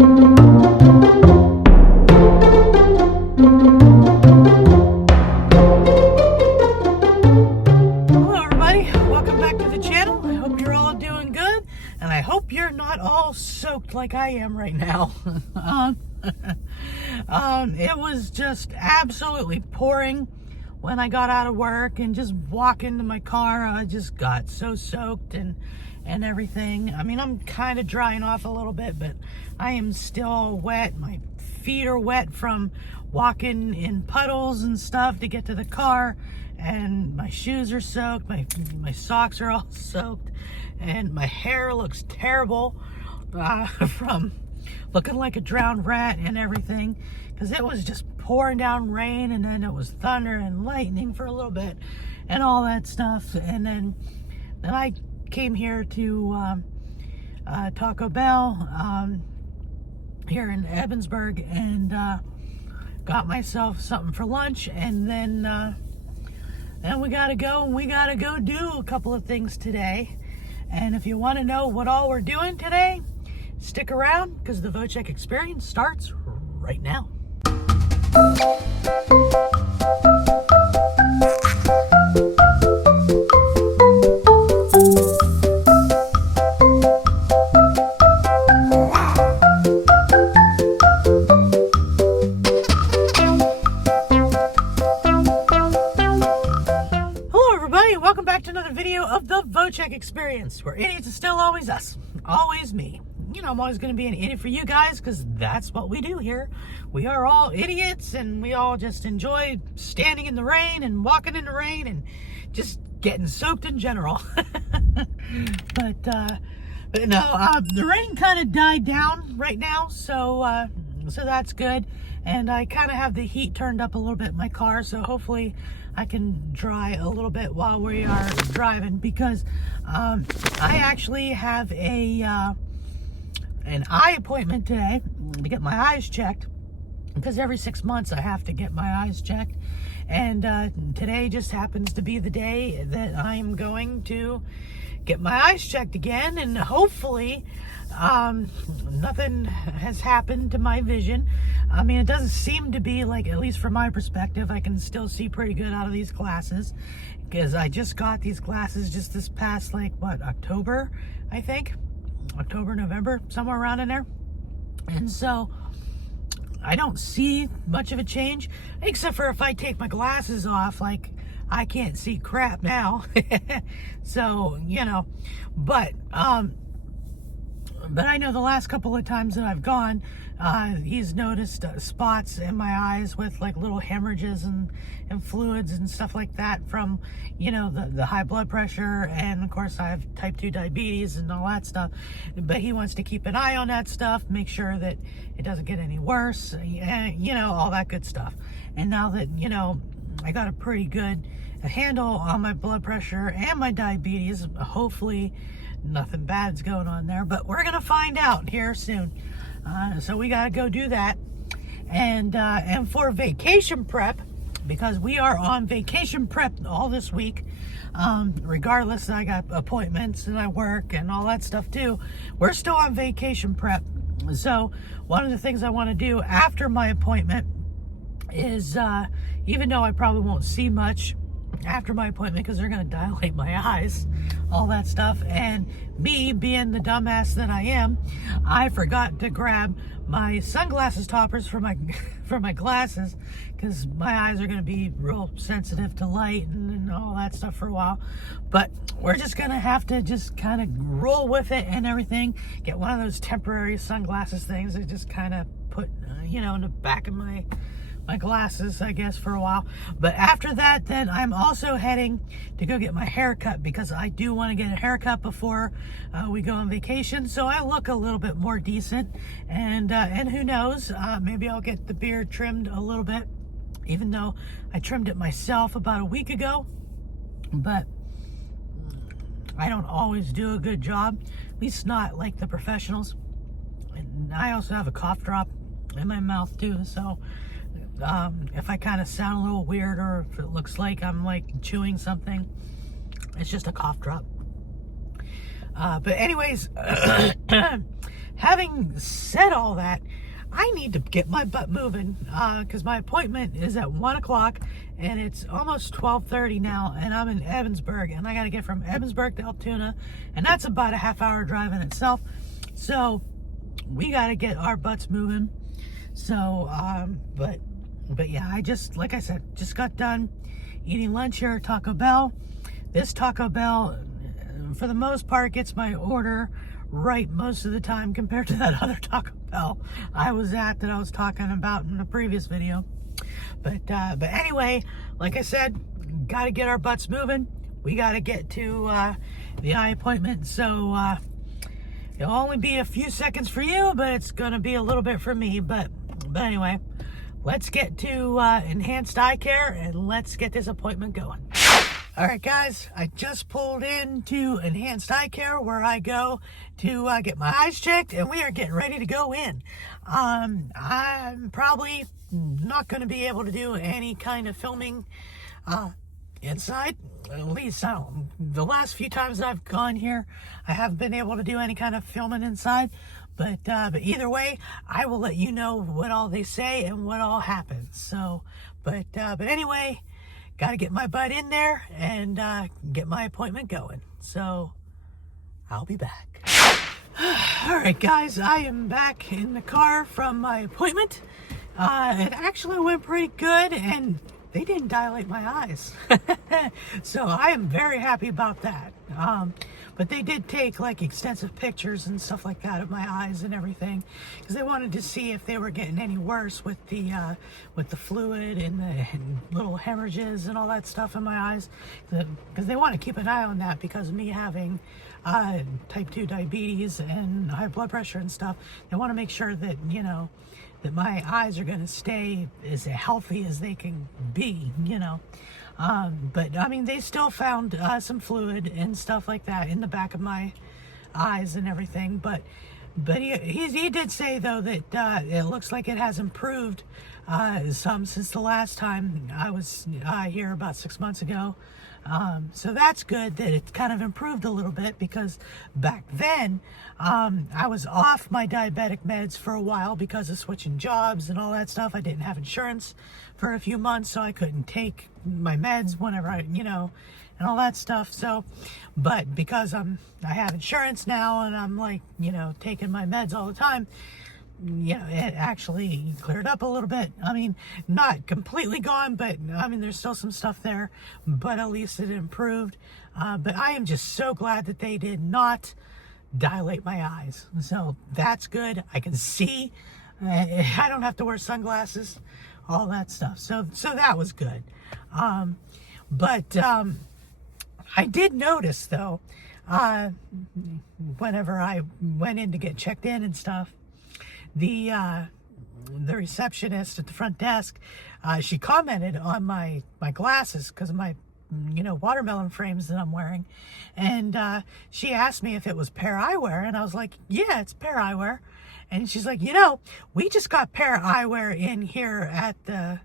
everybody, welcome back to the channel. I hope you're all doing good, and I hope you're not all soaked like I am right now. It was just absolutely pouring when I got out of work, and just walking to my car, I just got so soaked and everything. I mean, I'm kind of drying off a little bit, but I am still wet. My feet are wet from walking in puddles and stuff to get to the car, and my shoes are soaked. My socks are all soaked, and my hair looks terrible from looking like a drowned rat and everything, because it was just pouring down rain, and then it was thunder and lightning for a little bit and all that stuff. And then I came here to Taco Bell here in Evansburg, and got myself something for lunch, and then we gotta go do a couple of things today. And if you want to know what all we're doing today, stick around, because the Vochek Experience starts right now. Welcome back to another video of the Vochek Experience, where idiots is still always us, always me. You know, I'm always going to be an idiot for you guys, because that's what we do here. We are all idiots, and we all just enjoy standing in the rain and walking in the rain and just getting soaked in general. But no, the rain kind of died down right now, so that's good. And I kind of have the heat turned up a little bit in my car, so hopefully I can dry a little bit while we are driving, because I actually have an eye appointment today to get my eyes checked, because every 6 months I have to get my eyes checked. And today just happens to be the day that I'm going to get my eyes checked again, and hopefully nothing has happened to my vision. I mean, it doesn't seem to be, like, at least from my perspective, I can still see pretty good out of these glasses, because I just got these glasses just this past, like, what, October, I think? October, November, somewhere around in there. And so I don't see much of a change, except for if I take my glasses off, like, I can't see crap now. So, you know, but I know the last couple of times that I've gone, he's noticed spots in my eyes with, like, little hemorrhages and fluids and stuff like that from, you know, the high blood pressure, and of course I have type 2 diabetes and all that stuff. But he wants to keep an eye on that stuff, make sure that it doesn't get any worse, you know, all that good stuff. And now that, you know, I got a pretty good handle on my blood pressure and my diabetes, hopefully nothing bad's going on there, but we're gonna find out here soon. So we gotta go do that. And for vacation prep, because we are on vacation prep all this week, regardless, I got appointments and I work and all that stuff too, we're still on vacation prep. So one of the things I want to do after my appointment is, even though I probably won't see much after my appointment, because they're going to dilate my eyes, all that stuff, and me being the dumbass that I am, I forgot to grab my sunglasses toppers for my glasses, because my eyes are going to be real sensitive to light and all that stuff for a while. But we're just going to have to just kind of roll with it and everything, get one of those temporary sunglasses things that just kind of put, you know, in the back of my glasses, I guess, for a while. But after that, then I'm also heading to go get my hair cut, because I do want to get a haircut before we go on vacation, so I look a little bit more decent. And who knows, maybe I'll get the beard trimmed a little bit, even though I trimmed it myself about a week ago. But I don't always do a good job, at least not like the professionals. And I also have a cough drop in my mouth too, so if I kind of sound a little weird, or if it looks like I'm like chewing something, it's just a cough drop. But anyways, having said all that, I need to get my butt moving because my appointment is at 1 o'clock and it's almost 12:30 now, and I'm in Evansburg, and I got to get from Evansburg to Altoona, and that's about a half-hour drive in itself. So we got to get our butts moving. So, but yeah, I just, like I said, just got done eating lunch here at Taco Bell. This Taco Bell, for the most part, gets my order right most of the time compared to that other Taco Bell I was at that I was talking about in the previous video. But anyway, like I said, got to get our butts moving. We got to get to the eye appointment. So it'll only be a few seconds for you, but it's going to be a little bit for me. But anyway, let's get to enhanced eye care and let's get this appointment going. All right, guys, I just pulled into Enhanced Eye Care where I go to get my eyes checked, and we are getting ready to go in. I'm probably not going to be able to do any kind of filming inside. At least the last few times I've gone here, I haven't been able to do any kind of filming inside. But either way, I will let you know what all they say and what all happens. So, but anyway, got to get my butt in there and get my appointment going. So, I'll be back. All right, guys, I am back in the car from my appointment. It actually went pretty good, and they didn't dilate my eyes. So, I am very happy about that. But they did take like extensive pictures and stuff like that of my eyes and everything, because they wanted to see if they were getting any worse with the fluid and the little hemorrhages and all that stuff in my eyes, because they want to keep an eye on that because of me having type 2 diabetes and high blood pressure and stuff. They want to make sure that, you know, that my eyes are going to stay as healthy as they can be, you know. But I mean, they still found some fluid and stuff like that in the back of my eyes and everything. But he did say though that it looks like it has improved some since the last time I was here about 6 months ago. So that's good that it's kind of improved a little bit, because back then I was off my diabetic meds for a while because of switching jobs and all that stuff. I didn't have insurance for a few months, so I couldn't take my meds whenever I, you know, and all that stuff. So, but because I have insurance now and I'm like, you know, taking my meds all the time, yeah, it actually cleared up a little bit. I mean, not completely gone, but I mean, there's still some stuff there, but at least it improved. But I am just so glad that they did not dilate my eyes. So that's good. I can see. I don't have to wear sunglasses, all that stuff. So that was good. But I did notice though, whenever I went in to get checked in and stuff, the receptionist at the front desk, she commented on my glasses because of my, you know, watermelon frames that I'm wearing, and she asked me if it was Pair Eyewear, and I was like, yeah, it's Pair Eyewear. And she's like, you know, we just got Pair Eyewear in here at the,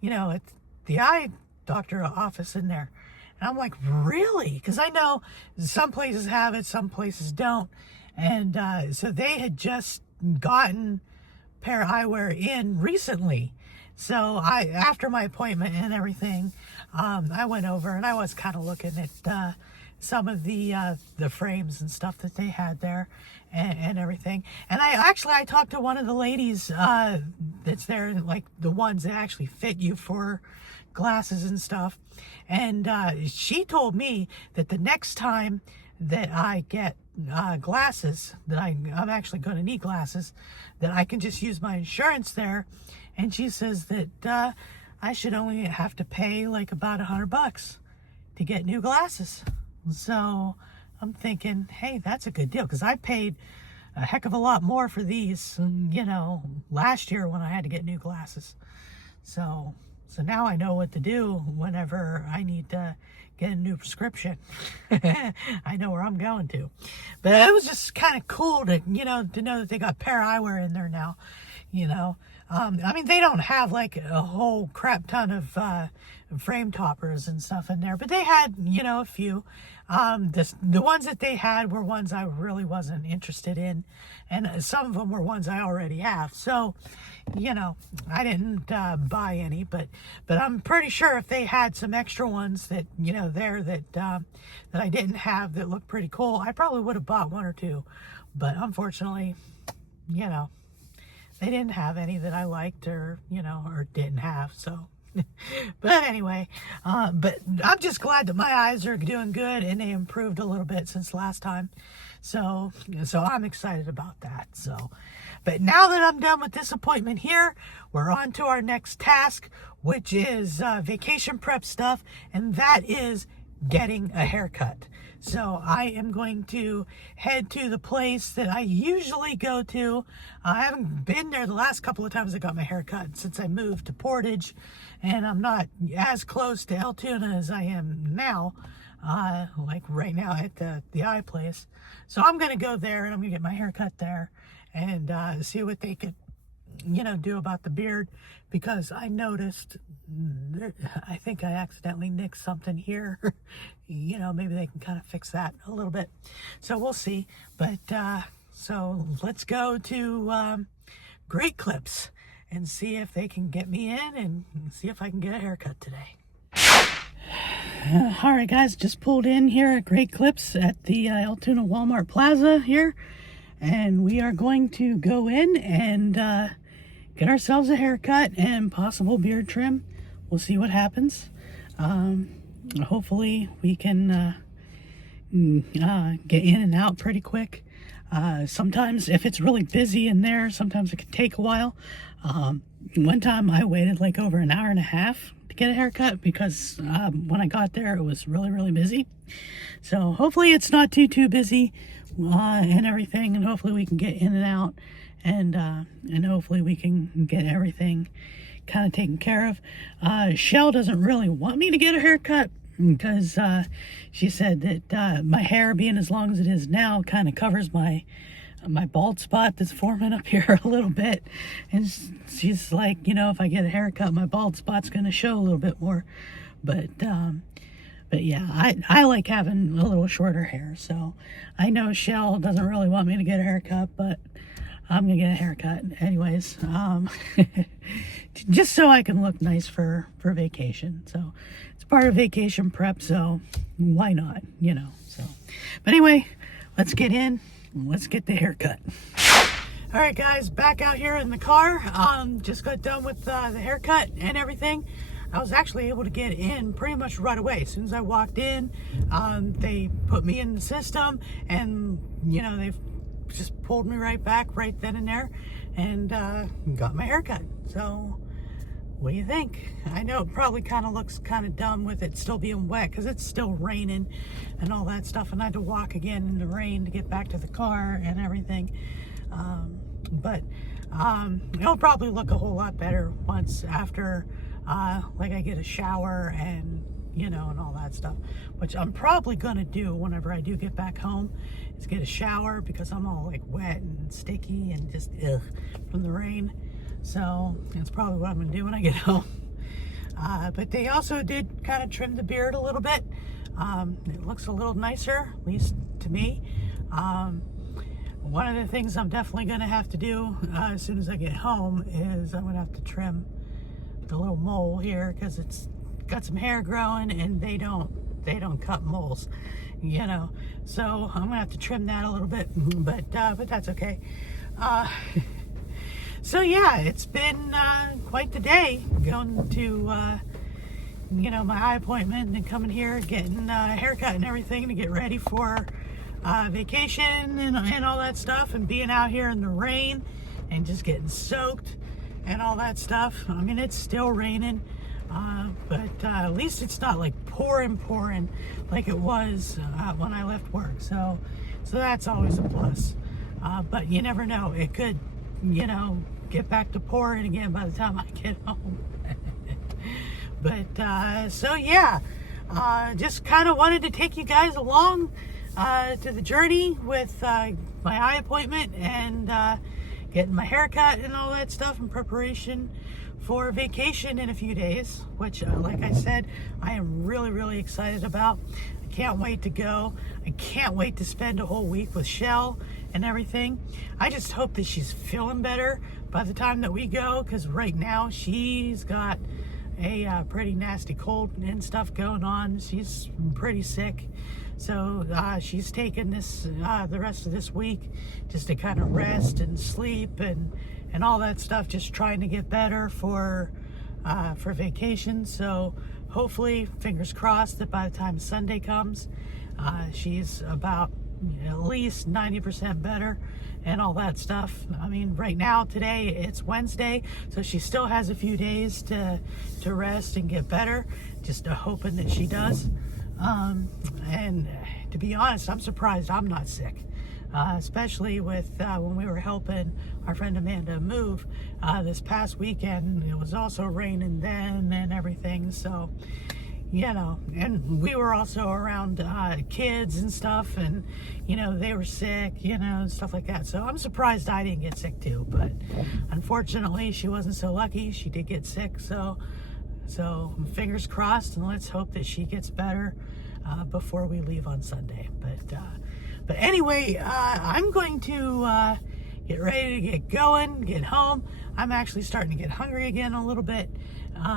you know, at the eye doctor office in there. And I'm like, really? Because I know some places have it, some places don't. And so they had just gotten Pair Eyewear in recently. So after my appointment and everything, I went over and I was kind of looking at some of the frames and stuff that they had there and everything. And I talked to one of the ladies that's there, like the ones that actually fit you for glasses and stuff. And she told me that the next time that I get glasses, that I'm actually going to need glasses, that I can just use my insurance there. And she says that I should only have to pay like about $100 to get new glasses. So I'm thinking, hey, that's a good deal, because I paid a heck of a lot more for these, you know, last year when I had to get new glasses. So now I know what to do whenever I need to get a new prescription. I know where I'm going to. But it was just kind of cool to, you know, to know that they got Pair Eyewear in there now. you know. I mean, they don't have like a whole crap ton of frame toppers and stuff in there, but they had, you know, a few. The ones that they had were ones I really wasn't interested in, and some of them were ones I already have. So, you know, I didn't buy any, but I'm pretty sure if they had some extra ones that, you know, there that I didn't have that looked pretty cool, I probably would have bought one or two. But unfortunately, you know, they didn't have any that I liked or, you know, or didn't have. So, but anyway, but I'm just glad that my eyes are doing good and they improved a little bit since last time. So I'm excited about that. So, but now that I'm done with this appointment here, we're on to our next task, which is vacation prep stuff. And that is getting a haircut. So I am going to head to the place that I usually go to. I haven't been there the last couple of times I got my hair cut since I moved to Portage, and I'm not as close to Altoona as I am now, like right now at the eye place. So I'm going to go there and I'm going to get my hair cut there and see what they could, you know, do about the beard, because I noticed I think I accidentally nicked something here. You know, maybe they can kind of fix that a little bit. So we'll see. But so let's go to Great Clips and see if they can get me in and see if I can get a haircut today. All right, guys, just pulled in here at Great Clips at the Altoona Walmart Plaza here, and we are going to go in and get ourselves a haircut and possible beard trim. We'll see what happens. Hopefully we can get in and out pretty quick. Sometimes if it's really busy in there, sometimes it can take a while. One time I waited like over an hour and a half to get a haircut because when I got there it was really busy. So hopefully it's not too busy and everything, and hopefully we can get in and out, and hopefully we can get everything kind of taken care of. Shell doesn't really want me to get a haircut because she said that my hair being as long as it is now kind of covers my bald spot that's forming up here a little bit, and she's like, you know, if I get a haircut my bald spot's going to show a little bit more. But yeah, I like having a little shorter hair, so I know Shell doesn't really want me to get a haircut, but I'm gonna get a haircut anyways, just so I can look nice for vacation. So it's part of vacation prep, so why not, you know. So but anyway, let's get in, let's get the haircut. All right, guys, back out here in the car. Just got done with the haircut and everything. I was actually able to get in pretty much right away. As soon as I walked in, they put me in the system, and you know, they've just pulled me right back right then and there, and got my haircut. So what do you think? I know it probably kind of looks kind of dumb with it still being wet because it's still raining and all that stuff, and I had to walk again in the rain to get back to the car and everything. But it'll probably look a whole lot better once after like I get a shower and, you know, and all that stuff, which I'm probably gonna do whenever I do get back home, is get a shower because I'm all like wet and sticky and just from the rain. So that's probably what I'm gonna do when I get home. But they also did kind of trim the beard a little bit. It looks a little nicer, at least to me. One of the things I'm definitely gonna have to do as soon as I get home is I'm gonna have to trim the little mole here because it's got some hair growing and they don't cut moles, you know. So I'm gonna have to trim that a little bit, but that's okay. So yeah, it's been quite the day going to you know, my eye appointment and coming here, getting a haircut and everything to get ready for vacation and all that stuff, and being out here in the rain and just getting soaked and all that stuff. I mean, it's still raining, but at least it's not like pouring like it was when I left work. So that's always a plus. But you never know, it could, you know, get back to pouring again by the time I get home. But so yeah, just kind of wanted to take you guys along to the journey with my eye appointment and getting my hair cut and all that stuff in preparation for vacation in a few days, which, like I said, I am really, really excited about. I can't wait to go. I can't wait to spend a whole week with Shell and everything. I just hope that she's feeling better by the time that we go, because right now she's got a pretty nasty cold and stuff going on. She's pretty sick. So she's taking this the rest of this week just to kind of rest and sleep and all that stuff, just trying to get better for vacation. So hopefully, fingers crossed, that by the time Sunday comes, she's about at least 90% better and all that stuff. I mean, right now, today, it's Wednesday, so she still has a few days to rest and get better. Just hoping that she does. And to be honest, I'm surprised I'm not sick. Especially with when we were helping our friend Amanda move this past weekend. It was also raining then and everything, so you know, and we were also around kids and stuff, and you know, they were sick, you know, and stuff like that. So I'm surprised I didn't get sick too, but unfortunately she wasn't so lucky. She did get sick, so fingers crossed, and let's hope that she gets better before we leave on Sunday. But anyway, I'm going to get ready to get going, get home. I'm actually starting to get hungry again a little bit.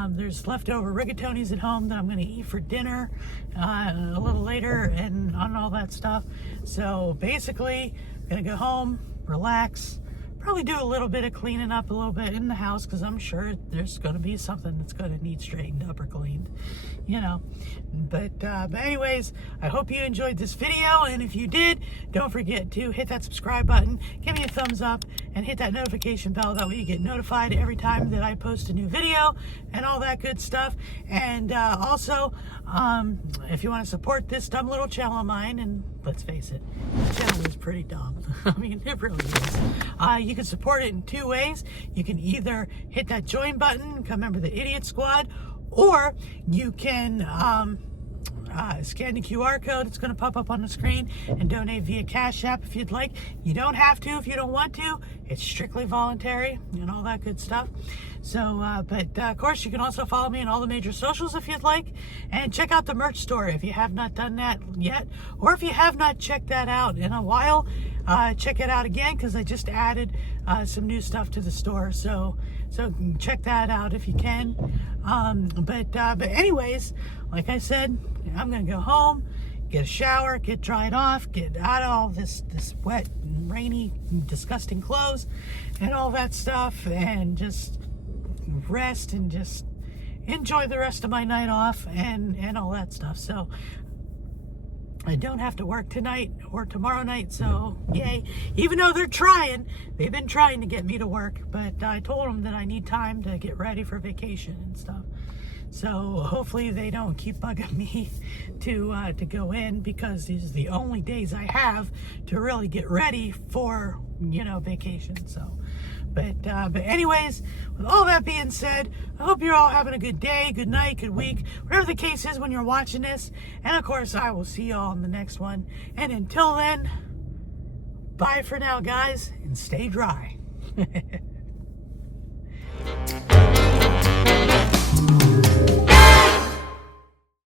There's leftover rigatonis at home that I'm going to eat for dinner a little later and on all that stuff. So basically, I'm going to go home, relax, probably do a little bit of cleaning up a little bit in the house, because I'm sure there's going to be something that's going to need straightened up or cleaned, you know. But anyways, I hope you enjoyed this video, and if you did, don't forget to hit that subscribe button, give me a thumbs up, and hit that notification bell. That way you get notified every time that I post a new video and all that good stuff. And also, if you want to support this dumb little channel of mine, and let's face it, the channel is pretty dumb. I mean, it really is. You can support it in two ways. You can either hit that join button, become a member of the Idiot Squad, or you can scan the QR code. It's going to pop up on the screen, and donate via Cash App if you'd like. You don't have to if you don't want to. It's strictly voluntary and all that good stuff. So, but of course, you can also follow me on all the major socials if you'd like, and check out the merch store if you have not done that yet, or if you have not checked that out in a while, check it out again, because I just added some new stuff to the store. So check that out if you can. But anyways, like I said, I'm gonna go home, get a shower, get dried off, get out of all this wet, rainy, disgusting clothes and all that stuff, and just rest and just enjoy the rest of my night off and all that stuff. So I don't have to work tonight or tomorrow night, so yay. Even though they've been trying to get me to work, but I told them that I need time to get ready for vacation and stuff. So hopefully they don't keep bugging me to go in, because these are the only days I have to really get ready for, you know, vacation. So but anyways, with all that being said, I hope you're all having a good day, good night, good week, whatever the case is when you're watching this. And of course, I will see you all in the next one. And until then, bye for now, guys, and stay dry.